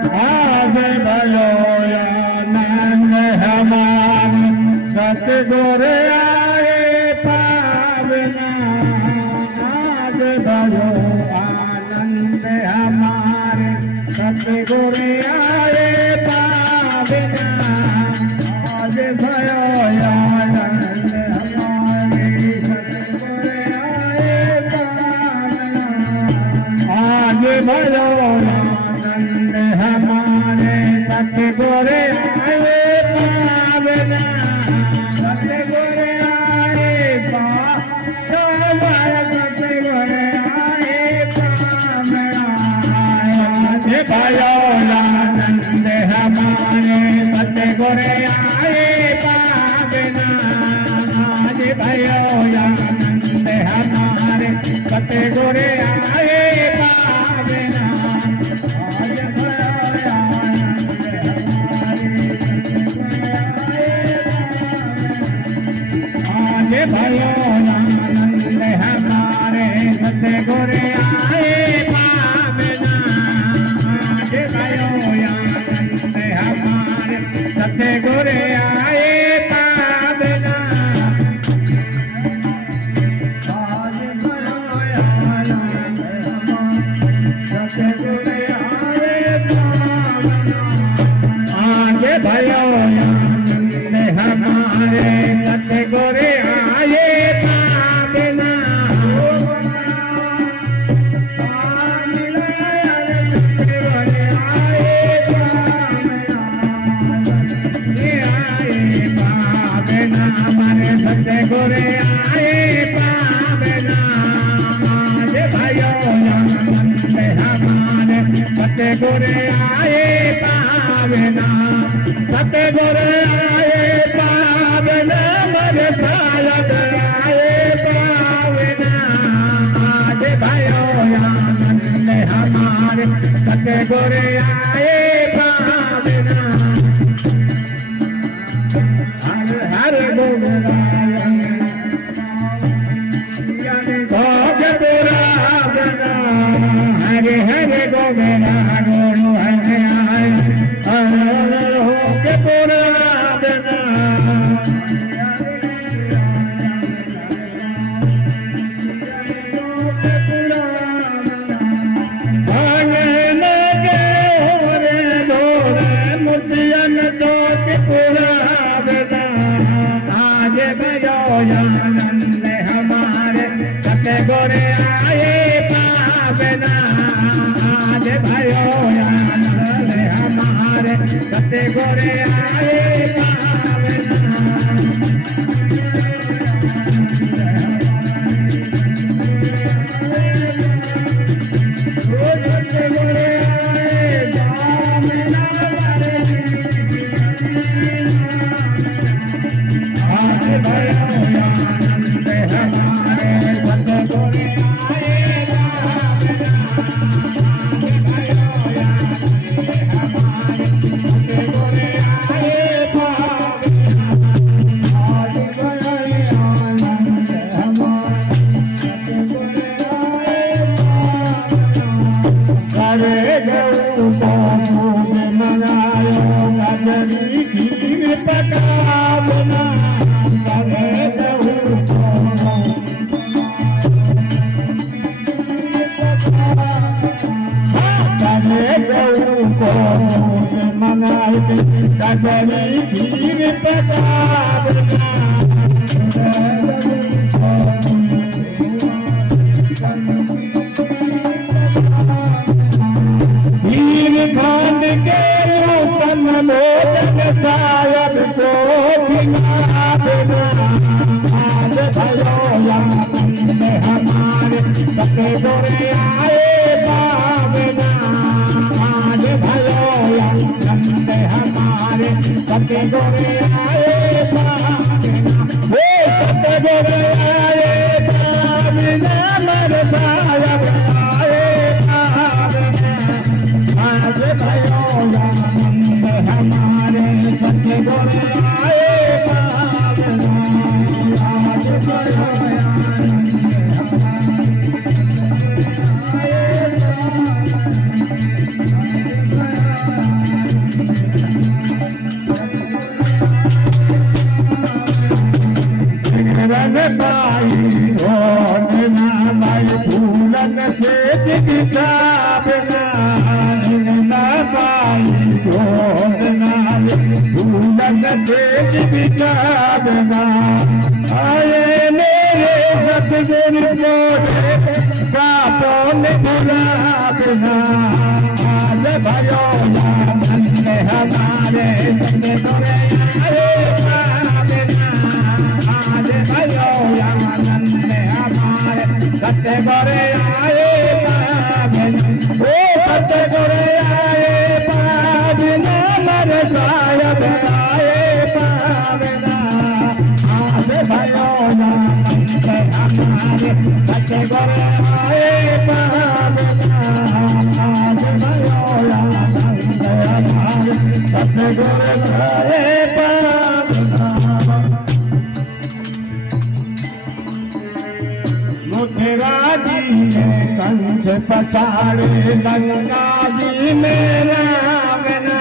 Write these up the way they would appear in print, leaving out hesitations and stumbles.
आज भयो आनंद हमारे सतगुरु आए पावना। आज भयो आनंद हमारे सतगुरु आए पावना। आज भयो आनंद हमारे सतगुरु आए पावना। आज भयो आनंद हमारे सतगुरु आए पावना। सतगुरु आए पावना। सतगुरु आए पावना। आज भयो आनंद हमारे सतगुरु आए पावना। आज भयो आनंद हमारे सतगुरु आए पावना। आज भयो आनंद हमारे सतगुरु आए पावना। आज भयो आनंद हमारे सतगुरु आए पावना। आज भयो आनंद हमारे सतगुरु आए पावना। आज भयो आनंद हमारे सतगुरु आए पावना। हमारे सतगुरु आए पावना। आज भयो आनंद हमारे सतगुरु आए पावना। सतगुरु आए पावना। मर सायद आए पावना। आज भयो आनंद हमारे सतगुरु आए पावना। हर हर भोग पुरावना। हरे हरे गोविंदा गुरु हरे आए। हर भोग पुरावना। आज भयो आनंद हमारे सतगुरु आए पावना। आज भयो आनंद हमारे सतगुरु आए पावना। भूलन तेज बिचारना आए मेरे सतगुरु मोरे बातों में भुला देना आज भयो आनंद हमारे सतगुरु आए पावेना आज भयो आनंद हमारे सतगुरु आए पावेना ओ सतगुरु आए पावेना मर सायब आए पावेना आज भयो आनंद हमारे सतगुरु आए पावेना आज भयो आनंद हमारे सतगुरु आए पावेना मुठरा जी में कंस पछाड़े गंगा जी में रावना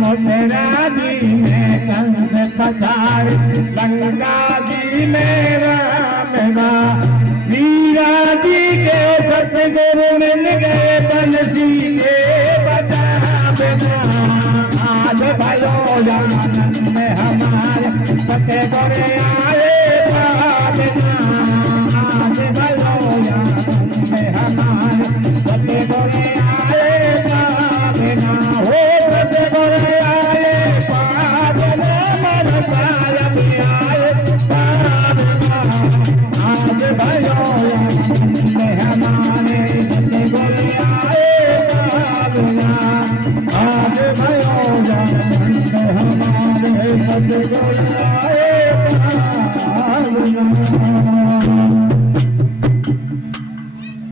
मुठरा जी में कंस पछाड़े गंगा जी में रावना वीरा जी के सतगुरु मिल गए बंसी के बचावना आज भयो आनंद हमारे सतगुरु आए पावेना आज भयो आनंद हमारे सतगुरु आए पावेना हो सतगुरु आए पावेना मन सायब आए पावेना आज भयो आनंद हमारे सतगुरु आए पावेना आज भयो आनंद हमारे सतगुरु आए पावेना।